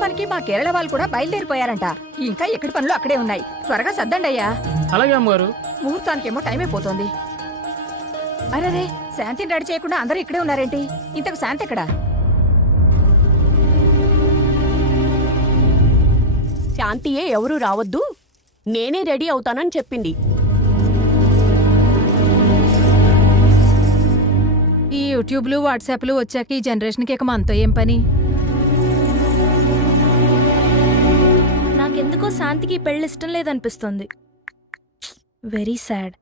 మండపానికి మా కేరళ వాళ్ళు కూడా బయలుదేరిపోయారంట. ఇంకా ఎక్కడి పనులు అక్కడే ఉన్నాయి. త్వరగా సర్దండి అయ్యా. అలాగే అమ్మగారు. ముహూర్తానికేమో టైం అయిపోతుంది. అరే, శాంతిని రెడీ చేయకుండా అందరూ ఇక్కడే ఉన్నారేంటి? ఇంతకు శాంతి ఎక్కడా? శాంతియే ఎవరూ రావద్దు, నేనే రెడీ అవుతానని చెప్పింది. ఈ యూట్యూబ్లు వాట్సాప్లు వచ్చాక ఈ జనరేషన్కి ఇక మనతో ఏం పని? నాకెందుకో శాంతికి పెళ్ళి ఇష్టం లేదనిపిస్తుంది. Very sad.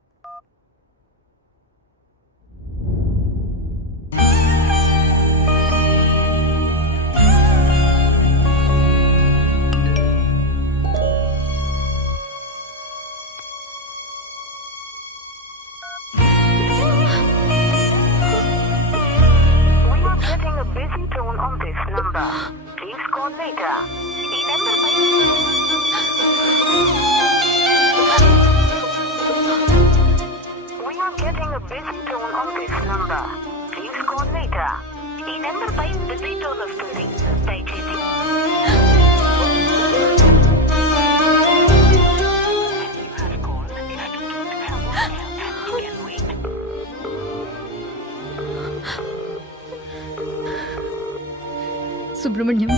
సుబ్రహ్మణ్యం,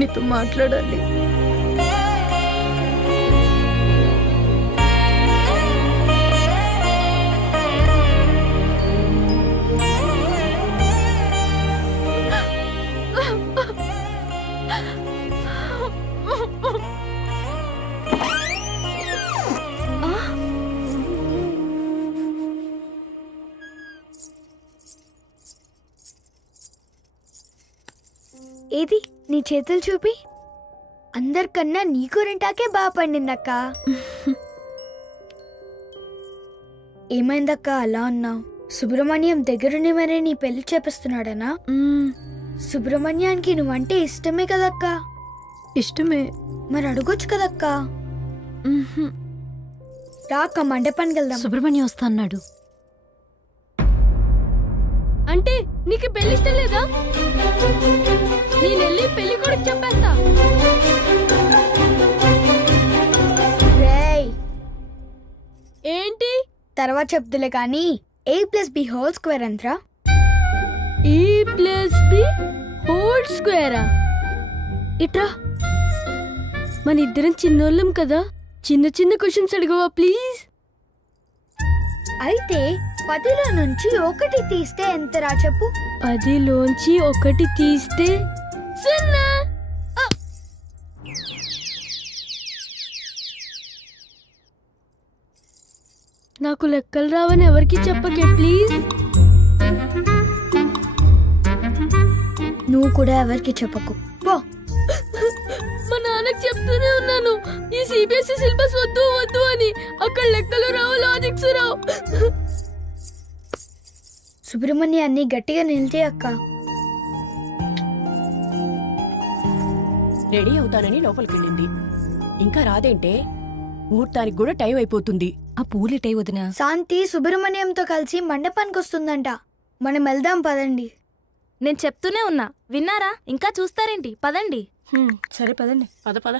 నీతో మాట్లాడాలి. ఏది నీ చేతులు చూపి. అందరికన్నా నీ కూరంటాకే బాగా పండిందక్క. ఏమైందక్క అలా ఉన్నావు? సుబ్రహ్మణ్యం దగ్గరుండి మరే నీ పెళ్లి చేపిస్తున్నాడనా? సుబ్రహ్మణ్యానికి నువ్వంటే ఇష్టమే కదక్క. ఇష్టమే. మరి అడగొచ్చు కదక్క. రాక మండపానికి వెళ్దాం. సుబ్రహ్మణ్యం వస్తా అన్నాడు. అంటే నీకు పెళ్లి ఇష్టం లేదా? నేనెళ్ళి పెళ్లి కూడా చెప్పేస్తా. రేయ్, ఏంటి? తర్వాత చెప్తులే కానీ a+b² ఎంతరా? a+b² ఇట్రా. మన ఇద్దరం చిన్నోళ్ళం కదా, చిన్న చిన్న క్వశ్చన్స్ అడగవా ప్లీజ్? అయితే 10లో నుంచి 1 తీస్తే ఎంతరా చెప్పు. 10లోంచి 1 తీస్తే 0. నాకు లెక్కలు రావని ఎవరికి చెప్పకే ప్లీజ్. నువ్వు కూడా ఎవరికి చెప్పకు పో. మా నాన్నకి చెప్తూనే ఉన్నాను, ఈ సిబిఎస్ఈ సిలబస్ వద్దు వద్దు అని. అక్కడ లెక్కలు రావు, లాజిక్స్ రావు. సుబ్రహ్మణ్యాన్ని గట్టిగా నిలితే అక్క. రెడీ అవుతానని లోపలికి వెళ్ళింది. ఇంకా రాదేంటే? ముహూర్తానికి కూడా టైం అయిపోతుంది. ఆ పూలిటై వదినా. శాంతి సుబ్రహ్మణ్యంతో కలిసి మండపానికి వస్తుందంట. మనం వెళ్దాం పదండి. నేను చెప్తూనే ఉన్నా, విన్నారా? ఇంకా చూస్తారేంటి? పదండి. సరే పదండి. పద పద.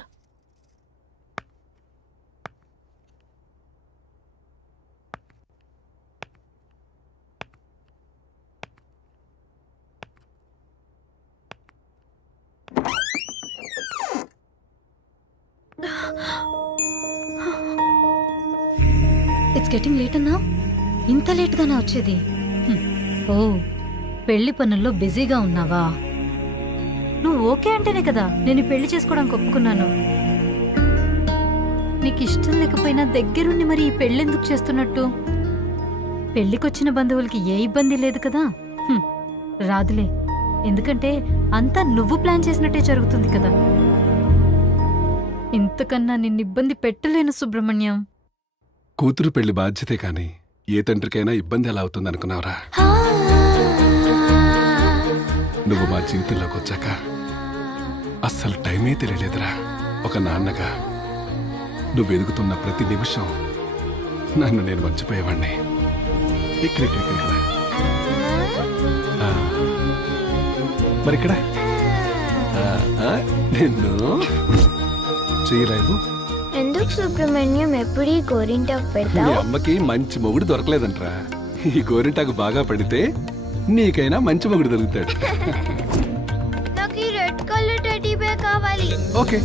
ఇట్స్ గెటింగ్ లేట్ అన్నా. ఇంత లేట్గానే వచ్చేది? ఓ, పెళ్లి పనుల్లో బిజీగా ఉన్నావా? నువ్వు ఓకే అంటేనే కదా నేను పెళ్లి చేసుకోవడానికి ఒప్పుకున్నాను. నీకు ఇష్టం లేకపోయినా దగ్గరుండి మరి ఈ పెళ్ళెందుకు చేస్తున్నట్టు? పెళ్లికొచ్చిన బంధువులకి ఏ ఇబ్బంది లేదు కదా. రాదులే, ఎందుకంటే అంతా నువ్వు ప్లాన్ చేసినట్టే జరుగుతుంది కదా. ఇంతకన్నా నిన్ను ఇబ్బంది పెట్టలేను సుబ్రహ్మణ్యం. కూతురు పెళ్లి బాధ్యతే కాని ఏ తండ్రికైనా ఇబ్బంది ఎలా అవుతుందనుకున్నావురా? నువ్వు మా జీవితంలోకి వచ్చాక అస్సలు టైమే తెలియలేదురా. ఒక నాన్నగా నువ్వు ఎదుగుతున్న ప్రతి నిమిషం నన్ను నేను మర్చిపోయేవాణ్ణి. మరిక్కడ నిన్ను చేయలేవు. ఎందుకు సుబ్రహ్మణ్యం ఎప్పుడు ఈ గోరింటాకు మీ పెడతావు? అమ్మకి మంచి మొగుడు దొరకలేదంట్రా. ఈ గోరింటాకు బాగా పడితే నీకైనా మంచి మొగుడు దొరుకుతాడు. నాకు ఈ రెడ్ కలర్ టెడ్డీ బేర్ కావాలి. ఓకే,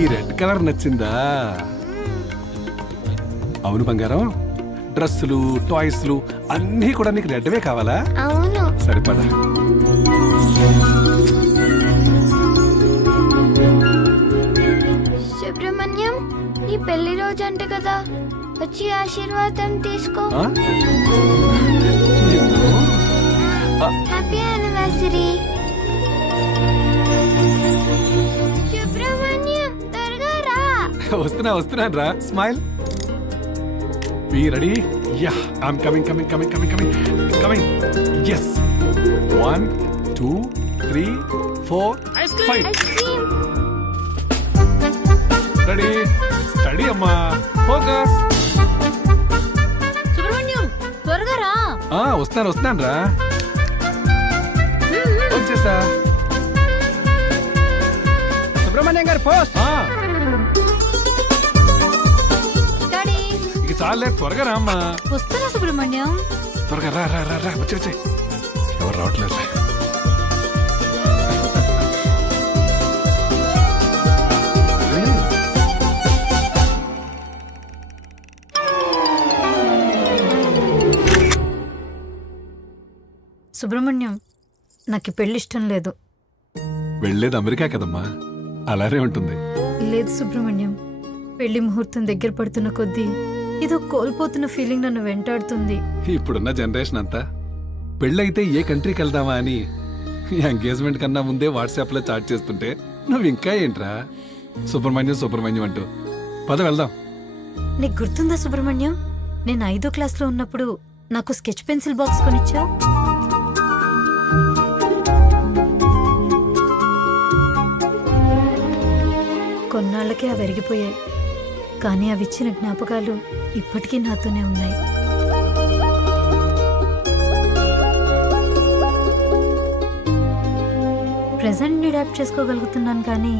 ఈ రెడ్ కలర్ నచ్చిందా? అవును బంగారం, డ్రెస్సులు టాయ్స్లు అన్నీ కూడా నీకు రెడ్వే కావాలా? అవును. సరిపడా. సుబ్రహ్మణ్యం, నీ పెళ్లి రోజు అంట కదా, వచ్చి ఆశీర్వాదం తీసుకో. ఆ? నిన్ను? Happy anniversary. సుబ్రహ్మణ్యం, త్వరగా రా. వస్తున్నాను రా. Smile. Be ready? Yeah, I'm coming. Yes. 1 2 3 4 5. Ice cream. Ready? Study అమ్మా. ఫోకస్. సుబ్రహ్మణ్యం త్వరగా రా. వస్తున్నాను రా. వచ్చేసా. సుబ్రహ్మణ్యం గారు పోస్ట్. డాడీ ఇక చాలే, త్వరగా రా అమ్మా. వస్తున్నా సుబ్రహ్మణ్యం. త్వరగా రా. వచ్చే. ఎవరు రావట్లేదు. సుబ్రహ్మణ్యం, నాకు ఈ పెళ్లి ఇష్టం లేదు. వెళ్ళేది అమెరికా కదమ్మా, అలానే ఉంటుంది. లేదు సుబ్రహ్మణ్యం, పెళ్లి ముహూర్తం దగ్గర పడుతున్న కొద్దీ ఏదో కోల్పోతున్న ఫీలింగ్ నన్ను వెంటాడుతుంది. ఇప్పుడున్న జనరేషన్ అంతా పెళ్ళైతే ఏ కంట్రీకి వెళ్దామా అని ఎంగేజ్మెంట్ కన్నా ముందే వాట్సాప్ లో చాట్ చేస్తుంటే నువ్వు ఇంకా ఏంట్రా సుబ్రహ్మణ్యం అంటూ. పద వెళ్దాం. నీకు గుర్తుందా సుబ్రహ్మణ్యం, నేను 5వ క్లాస్లో ఉన్నప్పుడు నాకు స్కెచ్ పెన్సిల్ బాక్స్ కొనిచ్చావు. కొన్నాళ్ళకే అవి అరిగిపోయాయి, కానీ అవి ఇచ్చిన జ్ఞాపకాలు ఇప్పటికీ నాతోనే ఉన్నాయి. ప్రెజెంట్ అడాప్ట్ చేసుకోగలుగుతున్నాను, కానీ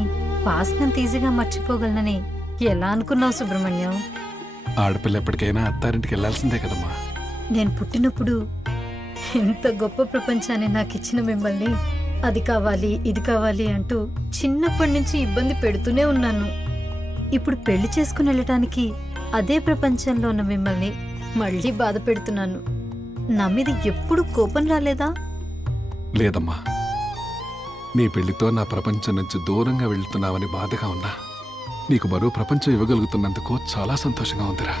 పాస్ట్ అంత ఈజీగా మర్చిపోగలనని ఎలా అనుకున్నావు సుబ్రహ్మణ్యం? ఆడపిల్ల ఎప్పటికైనా అత్తారింటికి వెళ్లాల్సిందే కదమ్మా. నేను పుట్టినప్పుడు ఎంత గొప్ప ప్రపంచాన్ని నాకు ఇచ్చిన మిమ్మల్ని అది కావాలి ఇది కావాలి అంటూ చిన్నప్పటి నుంచి ఇబ్బంది పెడుతూనే ఉన్నాను. ఇప్పుడు పెళ్లి చేసుకుని వెళ్ళటానికి అదే ప్రపంచంలో ఉన్న మిమ్మల్ని మళ్ళీ బాధ పెడుతున్నాను. నా మీద ఎప్పుడు కోపం రాలేదా? లేదమ్మా, నీ పెళ్లితో నా ప్రపంచం నుంచి దూరంగా వెళ్తున్నావని బాధగా ఉన్నా నీకు మరో ప్రపంచం ఇవ్వగలుగుతున్నందుకు చాలా సంతోషంగా ఉందిరా.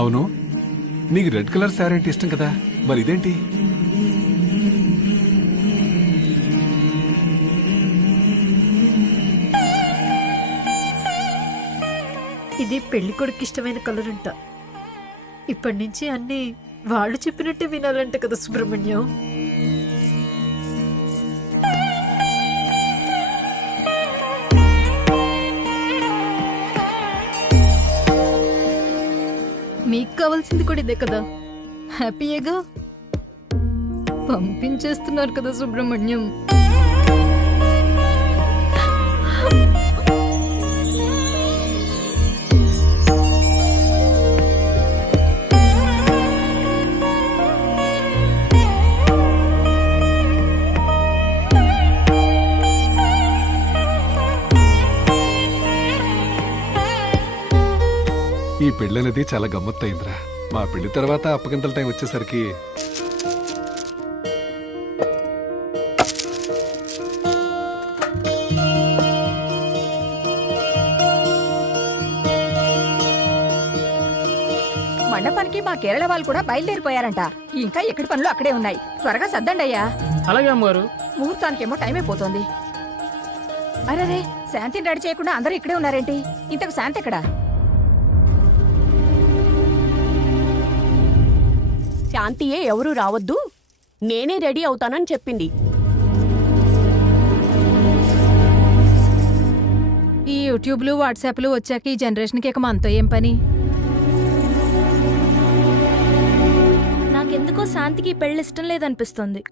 అవును, నీకు రెడ్ కలర్ శారీ అంటే ఇష్టం కదా, మరి ఇదేంటి? ఇది పెళ్లి కొడుకు ఇష్టమైన కలర్ అంట. ఇప్పటి నుంచి అన్ని వాళ్ళు చెప్పినట్టే వినాలంట కదా సుబ్రహ్మణ్యం. మీకు కావాల్సింది కూడా ఇదే కదా, హ్యాపీయేగా. పంపించేస్తున్నారు కదా సుబ్రహ్మణ్యం. ఈ పెళ్ళనేది చాలా గమ్మత్తయిందిరా. మా పెళ్లి తర్వాత అప్పగింతల టైం వచ్చేసరికి మండపానికి మా కేరళ వాళ్ళు కూడా బయలుదేరిపోయారంట. ఇంకా ఎక్కడి పనులు అక్కడే ఉన్నాయి. త్వరగా సర్దండి అయ్యా. అలాగే అమ్మగారు. ముహూర్తానికేమో టైం అయిపోతుంది. అరే, శాంతిని రెడీ చేయకుండా అందరూ ఇక్కడే ఉన్నారేంటి? ఇంతకు శాంతి ఎక్కడా? శాంతియే ఎవరూ రావద్దు, నేనే రెడీ అవుతానని చెప్పింది. ఈ యూట్యూబ్లు వాట్సాప్లు వచ్చాక ఈ జనరేషన్కి ఇక మనతో ఏం పని? నాకెందుకో శాంతికి ఈ పెళ్లి ఇష్టం లేదనిపిస్తుంది.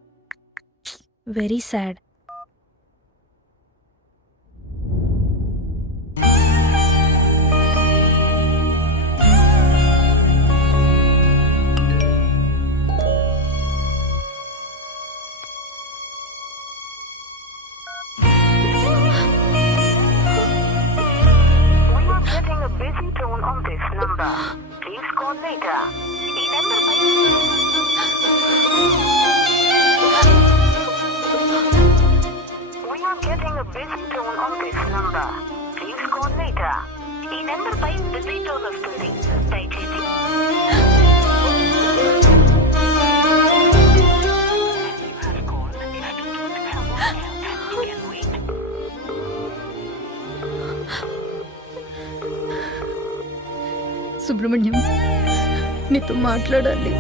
Very sad. We are getting a busy tone on this number. Please call later. ఈ నెంబర్ పై We are getting a busy tone on this number. Please call later. ఈ నెంబర్ పై బిజీ టోన్ వస్తుంది. దయచేసి సుబ్రహ్మణ్యం, నీతో మాట్లాడాలి.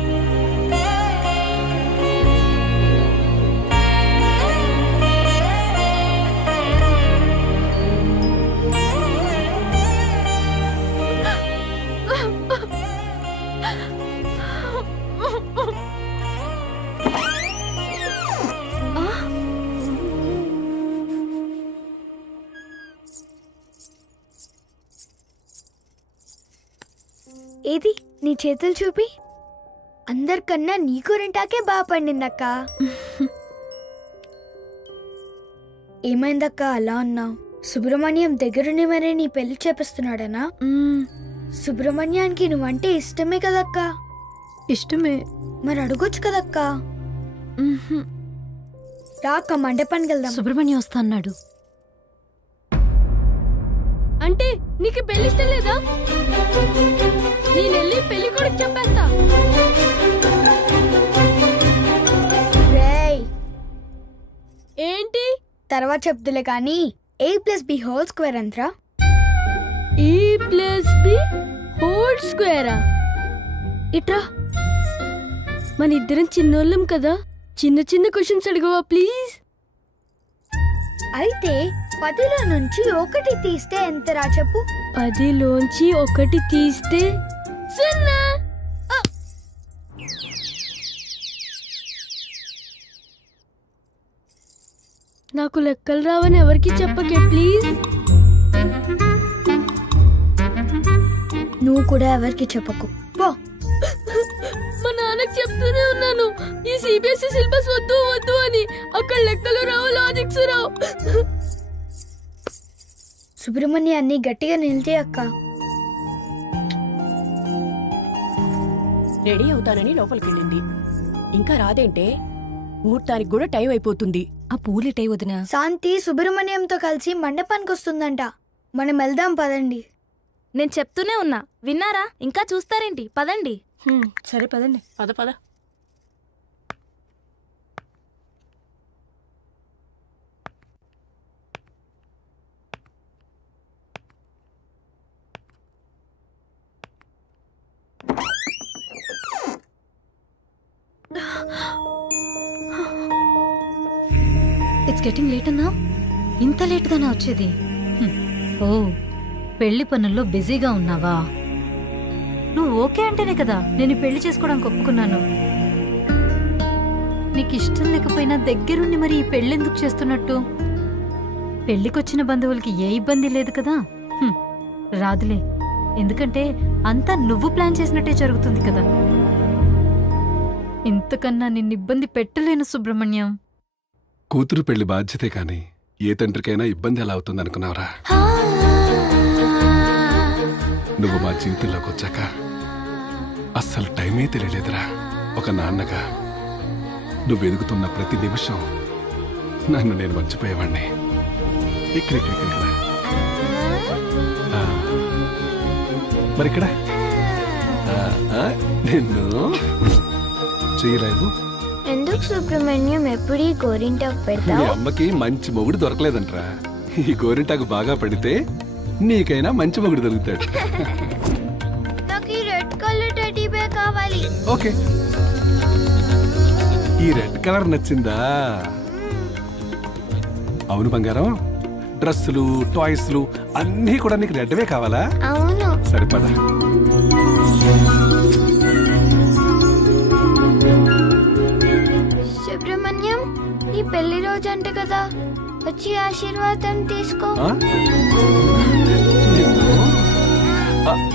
ఏది నీ చేతులు చూపి. అందరికన్నా నీ గోరింటాకే బాగా పండిందక్క. ఏమైందక్క అలా ఉన్నావు? సుబ్రహ్మణ్యం దగ్గరుండి మరే నీ పెళ్లి చేపిస్తున్నాడనా? సుబ్రహ్మణ్యానికి నువ్వంటే ఇష్టమే కదక్క. ఇష్టమే. మరి అడగొచ్చు కదక్క. రాక మండపానికి వెళ్దాం. సుబ్రహ్మణ్యం వస్తా అన్నాడు. అంటే నీకు పెళ్లి ఇష్టం లేదా? నేనెళ్ళి పెళ్లి కూడా చెప్పేస్తా. రేయ్, ఏంటి? తర్వాత చెప్తులే కానీ a+b² ఎంతరా? a+b² ఇట్రా. మన ఇద్దరం చిన్నోళ్ళం కదా, చిన్న చిన్న క్వశ్చన్స్ అడగవా ప్లీజ్? అయితే 10లో నుంచి 1 తీస్తే ఎంతరా చెప్పు. 10లోంచి 1 తీస్తే 0. నాకు లెక్కలు రావని ఎవరికి చెప్పకే ప్లీజ్. నువ్వు కూడా ఎవరికి చెప్పకు పో. మా నాన్నకి చెప్తూనే ఉన్నాను ఈ సిబిఎస్ఈ సిలబస్ వద్దు వద్దు అని. అక్కడ లెక్కలు రావు, లాజిక్స్ రావు. సుబ్రహ్మణ్యాన్ని గట్టిగా నిలితే అక్క. రెడీ అవుతానని లోపలికెళ్ళింది. ఇంకా రాదేంటే? ముహూర్తానికి కూడా టైం అయిపోతుంది. ఆ పూలిటై వదినా. శాంతి సుబ్రహ్మణ్యంతో కలిసి మండపానికి వస్తుందంట. మనం వెళ్దాం పదండి. నేను చెప్తూనే ఉన్నా, విన్నారా? ఇంకా చూస్తారేంటి? పదండి. సరే పదండి. పద పద. ఇట్స్ గెటింగ్ లేట్ అన్నా. ఇంత లేట్గానా వచ్చేది? ఓ, పెళ్లి పనుల్లో బిజీగా ఉన్నావా? నువ్వు ఓకే అంటేనే కదా నేను ఈ పెళ్లి చేసుకోవడానికి ఒప్పుకున్నాను. నీకు ఇష్టం లేకపోయినా దగ్గరుండి మరి ఈ పెళ్ళెందుకు చేస్తున్నట్టు? పెళ్లికొచ్చిన బంధువులకి ఏ ఇబ్బంది లేదు కదా. రాదులే, ఎందుకంటే అంతా నువ్వు ప్లాన్ చేసినట్టే జరుగుతుంది కదా. ఇంతకన్నా నిన్ను ఇబ్బంది పెట్టలేను సుబ్రహ్మణ్యం. కూతురు పెళ్లి బాధ్యతే కాని ఏ తండ్రికైనా ఇబ్బంది ఎలా అవుతుంది అనుకున్నావురా? నువ్వు మా జీవితంలోకి వచ్చాక అస్సలు టైమే తెలియలేదురా. ఒక నాన్నగా నువ్వు ఎదుగుతున్న ప్రతి నిమిషం నన్ను నేను మర్చిపోయేవాణ్ణి. ఇక్కడ మరిక్కడ నిన్ను చేయలేవు. ఎందుకు సుబ్రహ్మణ్యం ఎప్పుడు ఈ గోరింటాకు మీ పెడతావు? అమ్మకి మంచి మొగుడు దొరకలేదంట్రా. ఈ గోరింటాకు బాగా పడితే నీకైనా మంచి మొగుడు దొరుకుతాడు. నాకు ఈ రెడ్ కలర్ టెడ్డీ బేర్ కావాలి. ఓకే, ఈ రెడ్ కలర్ నచ్చిందా? అవును బంగారం, డ్రెస్సులు టాయ్స్లు అన్నీ కూడా నీకు రెడ్వే కావాలా? అవును. సరిపదా. సుబ్రహ్మణ్యం, నీ పెళ్లి రోజు అంట కదా, వచ్చి ఆశీర్వాదం తీసుకో.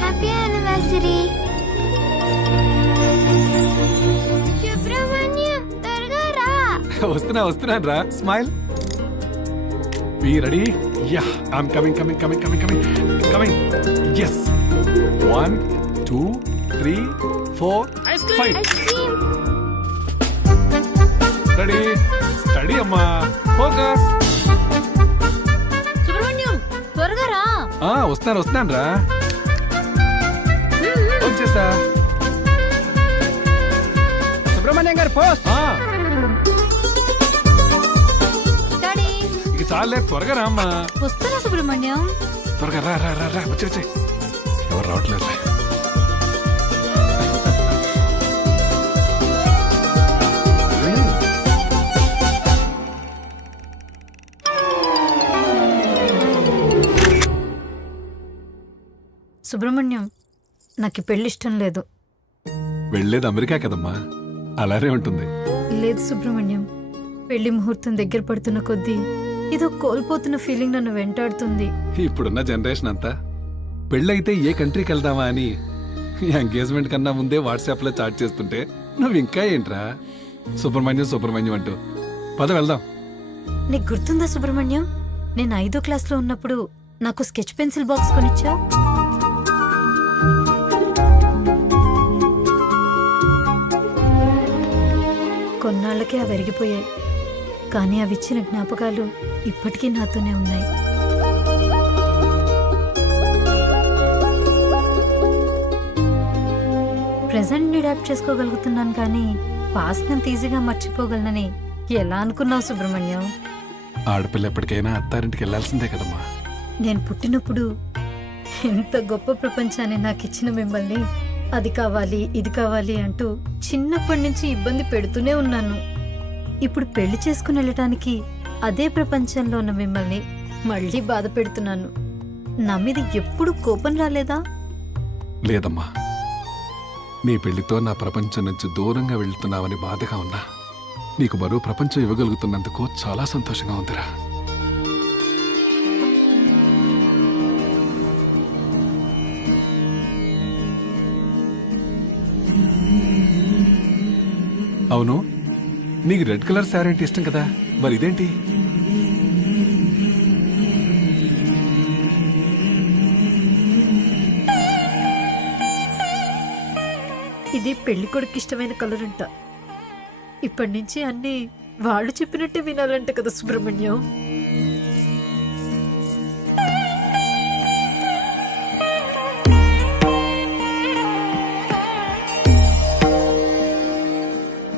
Happy anniversary. సుబ్రహ్మణ్యం, త్వరగా రా. వస్తున్నాను రా. Smile. Be ready? Yeah, I'm coming. Yes. 1 2 3 4 5. Ready? Study అమ్మా. ఫోకస్. సుబ్రహ్మణ్యం త్వరగా రా. వస్తున్నాను రా. వచ్చేసా. సుబ్రహ్మణ్యం గారు పోస్ట్. డాడీ ఇక చాలే, త్వరగా రా అమ్మా. వస్తున్నా సుబ్రహ్మణ్యం. త్వరగా రా. వచ్చే. ఎవరు రావట్లేదు. సుబ్రహ్మణ్యం, నాకు ఈ పెళ్లి ఇష్టం లేదు. వెళ్ళేది అమెరికా కదమ్మా, అలానే ఉంటుంది. లేదు సుబ్రహ్మణ్యం, పెళ్లి ముహూర్తం దగ్గర పడుతున్న కొద్దీ ఏదో కోల్పోతున్న ఫీలింగ్ నన్ను వెంటాడుతుంది. ఇప్పుడున్న జనరేషన్ అంతా పెళ్ళైతే ఏ కంట్రీకి వెళ్దామా అని ఎంగేజ్మెంట్ కన్నా ముందే వాట్సాప్ లో చాట్ చేస్తుంటే నువ్వు ఇంకా ఏంట్రా సుబ్రహ్మణ్యం అంటూ. పద వెళ్దాం. నీకు గుర్తుందా సుబ్రహ్మణ్యం, నేను 5వ క్లాస్లో ఉన్నప్పుడు నాకు స్కెచ్ పెన్సిల్ బాక్స్ కొనిచ్చావు. కొన్నాళ్ళకే అవి అరిగిపోయాయి, కానీ అవి ఇచ్చిన జ్ఞాపకాలు ఇప్పటికీ నాతోనే ఉన్నాయి. ప్రెజెంట్ని అడాప్ట్ చేసుకోగలుగుతున్నాను, కానీ పాస్ట్ అంత ఈజీగా మర్చిపోగలనని ఎలా అనుకున్నావు సుబ్రహ్మణ్యం? ఆడపిల్ల ఎప్పటికైనా అత్తారింటికి వెళ్లాల్సిందే కదమ్మా. నేను పుట్టినప్పుడు ఎంత గొప్ప ప్రపంచాన్ని నాకు ఇచ్చిన మిమ్మల్ని అది కావాలి ఇది కావాలి అంటూ చిన్నప్పటి నుంచి ఇబ్బంది పెడుతూనే ఉన్నాను. ఇప్పుడు పెళ్లి చేసుకుని వెళ్ళటానికి అదే ప్రపంచంలో ఉన్న మిమ్మల్ని మళ్ళీ బాధ పెడుతున్నాను. నా మీద ఎప్పుడు కోపం రాలేదా? లేదమ్మా, నీ పెళ్లితో నా ప్రపంచం నుంచి దూరంగా వెళ్తున్నావని బాధగా ఉన్నా నీకు మరో ప్రపంచం ఇవ్వగలుగుతున్నందుకు చాలా సంతోషంగా ఉందిరా. అవును, నీకు రెడ్ కలర్ శారీ అంటే ఇష్టం కదా, మరి ఇదేంటి? ఇది పెళ్లి కొడుకు ఇష్టమైన కలర్ అంట. ఇప్పటి నుంచి అన్ని వాళ్ళు చెప్పినట్టే వినాలంట కదా సుబ్రహ్మణ్యం.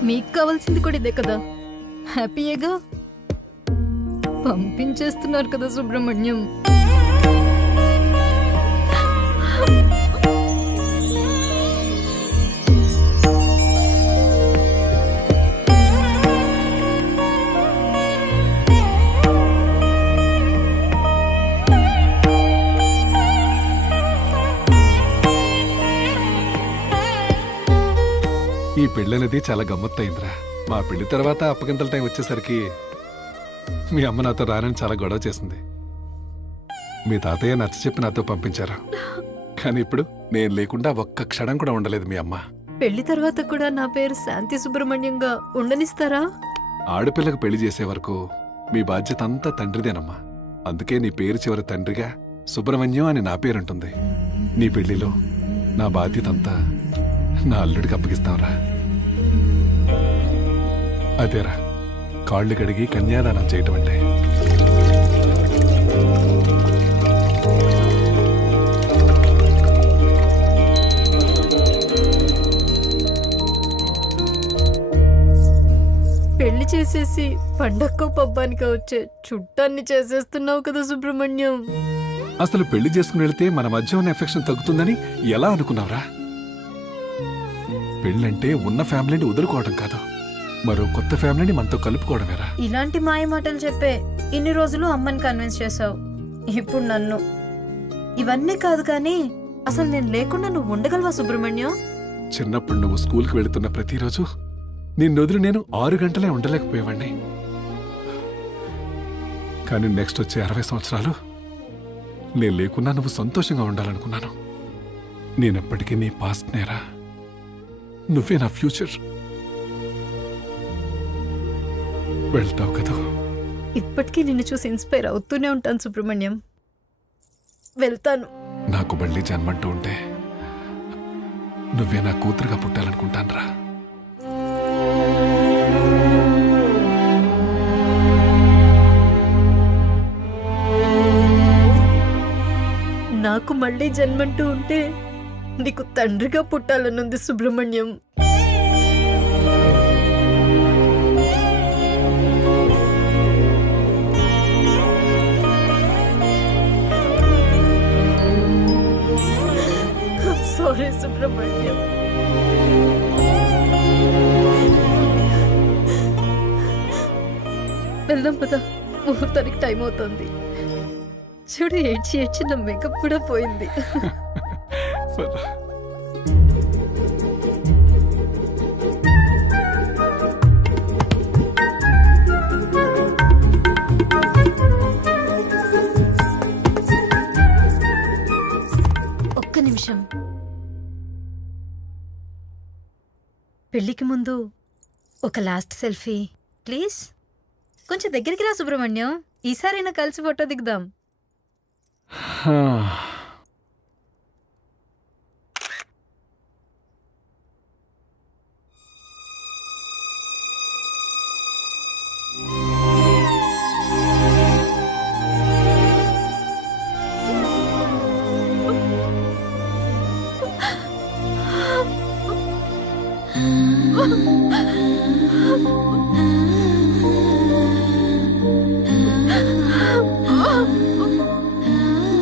మీకు కావాల్సింది కూడా ఇదే కదా, హ్యాపీయేగా. పంపించేస్తున్నారు కదా సుబ్రహ్మణ్యం. ఈ పెళ్ళనేది చాలా గమ్మత్తయిందిరా. మా పెళ్లి తర్వాత అప్పగింతల టైం వచ్చేసరికి మీ అమ్మ నాతో రానని చాలా గొడవ చేసింది. మీ తాతయ్య నచ్చ చెప్పి నాతో పంపించారు, కానీ ఇప్పుడు నేను లేకుండా ఒక్క క్షణం కూడా ఉండలేదు మీ అమ్మ. పెళ్లి తర్వాత కూడా నా పేరు శాంతి సుబ్రహ్మణ్యంగా ఉండనిస్తారా? ఆడపిల్లకు పెళ్లి చేసే వరకు మీ బాధ్యత అంతా తండ్రిదేనమ్మా. అందుకే నీ పేరు చివరి తండ్రిగా సుబ్రహ్మణ్యం అని నా పేరుంటుంది. నీ పెళ్లిలో నా బాధ్యత అంతా నా అల్లుడికి అప్పగిస్తాంరా. అదేరా కాళ్ళు కడిగి కన్యాదానం చేయటం అంటే. పెళ్లి చేసేసి పండక్కో పబ్బానికి వచ్చే చుట్టాన్ని చేసేస్తున్నావు కదా సుబ్రహ్మణ్యం. అసలు పెళ్లి చేసుకుని వెళితే మన మధ్య ఉన్న ఎఫెక్షన్ తగ్గుతుందని ఎలా అనుకున్నావురా? పెళ్ళంటే ఉన్న ఫ్యామిలీని వదులుకోవడం కాదు, మరో కొత్త ఫ్యామిలీని మనతో కలుపుకోవడమేరా. ఇలాంటి మాయ మాటలు చెప్పే ఇన్ని రోజులు అమ్మని కన్విన్స్ చేసావు, ఇప్పుడు నన్ను. ఇవన్నీ కాదు కానీ అసలు నేను లేకుండా నువ్వు ఉండగలవా సుబ్రహ్మణ్యం? చిన్నప్పుడు నువ్వు స్కూల్కి వెళుతున్న ప్రతిరోజు నిన్ను వదిలి నేను 6 గంటలే ఉండలేకపోయేవాణ్ణి. కానీ నెక్స్ట్ వచ్చే 60 సంవత్సరాలు నేను లేకున్నా నువ్వు సంతోషంగా ఉండాలనుకున్నాను. నేనెప్పటికీ నీ పాస్ట్ నేరా, నువ్వే నా ఫ్యూచర్. వెళ్తావు కదా? ఇప్పటికీ నిన్ను చూసి ఇన్స్పైర్ అవుతూనే ఉంటాను సుబ్రహ్మణ్యం. వెళ్తాను. నాకు మళ్ళీ జన్మంటూ ఉంటే నువ్వే నా కూతురుగా పుట్టాలనుకుంటానురా. నాకు మళ్ళీ జన్మంటూ ఉంటే నీకు తండ్రిగా పుట్టాలనుంది సుబ్రహ్మణ్యం. సారీ సుబ్రహ్మణ్యం. వెళ్దాం పదా, ముహూర్తానికి టైం అవుతుంది. చూడు ఏడ్చి ఏడ్చి నా మేకప్ కూడా పోయింది. ఒక్క నిమిషం. పెళ్లికి ముందు ఒక లాస్ట్ సెల్ఫీ ప్లీజ్. కొంచెం దగ్గరికి రా సుబ్రహ్మణ్యం, ఈసారైనా కలిసి ఫోటో దిగుదాం.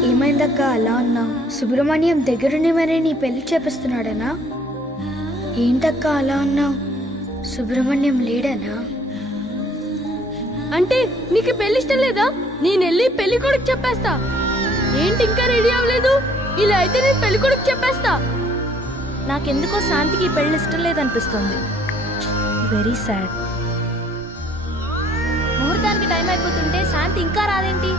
ఏమైందక్క అలా ఉన్నావు? సుబ్రహ్మణ్యం దగ్గరుండి మరీ నీ పెళ్లి చేపిస్తున్నాడనా? ఏంటక్క అలా ఉన్నావు? సుబ్రహ్మణ్యం లేడనా? అంటే నీకు పెళ్లి ఇష్టం లేదా? నేనెళ్ళి పెళ్లి కొడుకు చెప్పేస్తా. ఏంటి ఇంకా రెడీ అవ్వలేదు? ఇలా అయితే నేను పెళ్లి కొడుకు చెప్పేస్తా. నాకెందుకో శాంతికి పెళ్లి ఇష్టం లేదనిపిస్తుంది. Very sad. ముహూర్తానికి టైం అయిపోతుంటే శాంతి ఇంకా రాదేంటి?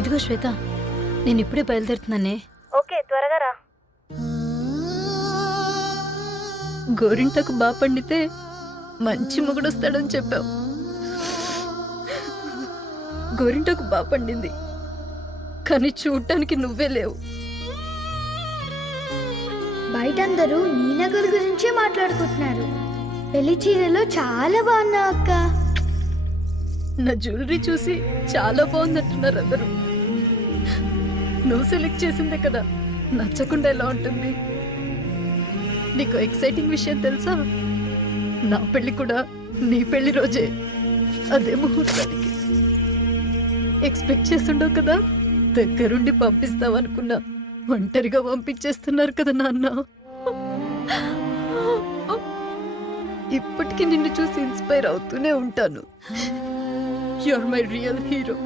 ఇదిగో శ్వేత, నేను ఇప్పుడే బయలుదేరుతున్నానే. ఓకే, త్వరగా రా. గోరింటకు బాగా పండితే మంచి మొగుడొస్తాడని చెప్పావు. గోరింటకు బాగా పండింది, కానీ చూడటానికి నువ్వే లేవు. బయట అందరూ నీ నగల గురించే మాట్లాడుకుంటున్నారు. పెళ్లి చీరలో చాలా బాగున్నావు అక్క. నా జ్యువెలరీ చూసి చాలా బాగుందంటున్నారు అందరూ. నువ్వు సెలెక్ట్ చేసిందే కదా, నచ్చకుండా ఎలా ఉంటుంది? నీకు ఎక్సైటింగ్ విషయం తెలుసా? నా పెళ్లి కూడా నీ పెళ్లి రోజే, అదే ముహూర్తానికి. ఎక్స్పెక్ట్ చేస్తుండవు కదా, దగ్గరుండి పంపిస్తావనుకున్నా, ఒంటరిగా పంపించేస్తున్నారు కదా నాన్న. ఇప్పటికీ నిన్ను చూసి ఇన్స్పైర్ అవుతూనే ఉంటాను. You are my real hero.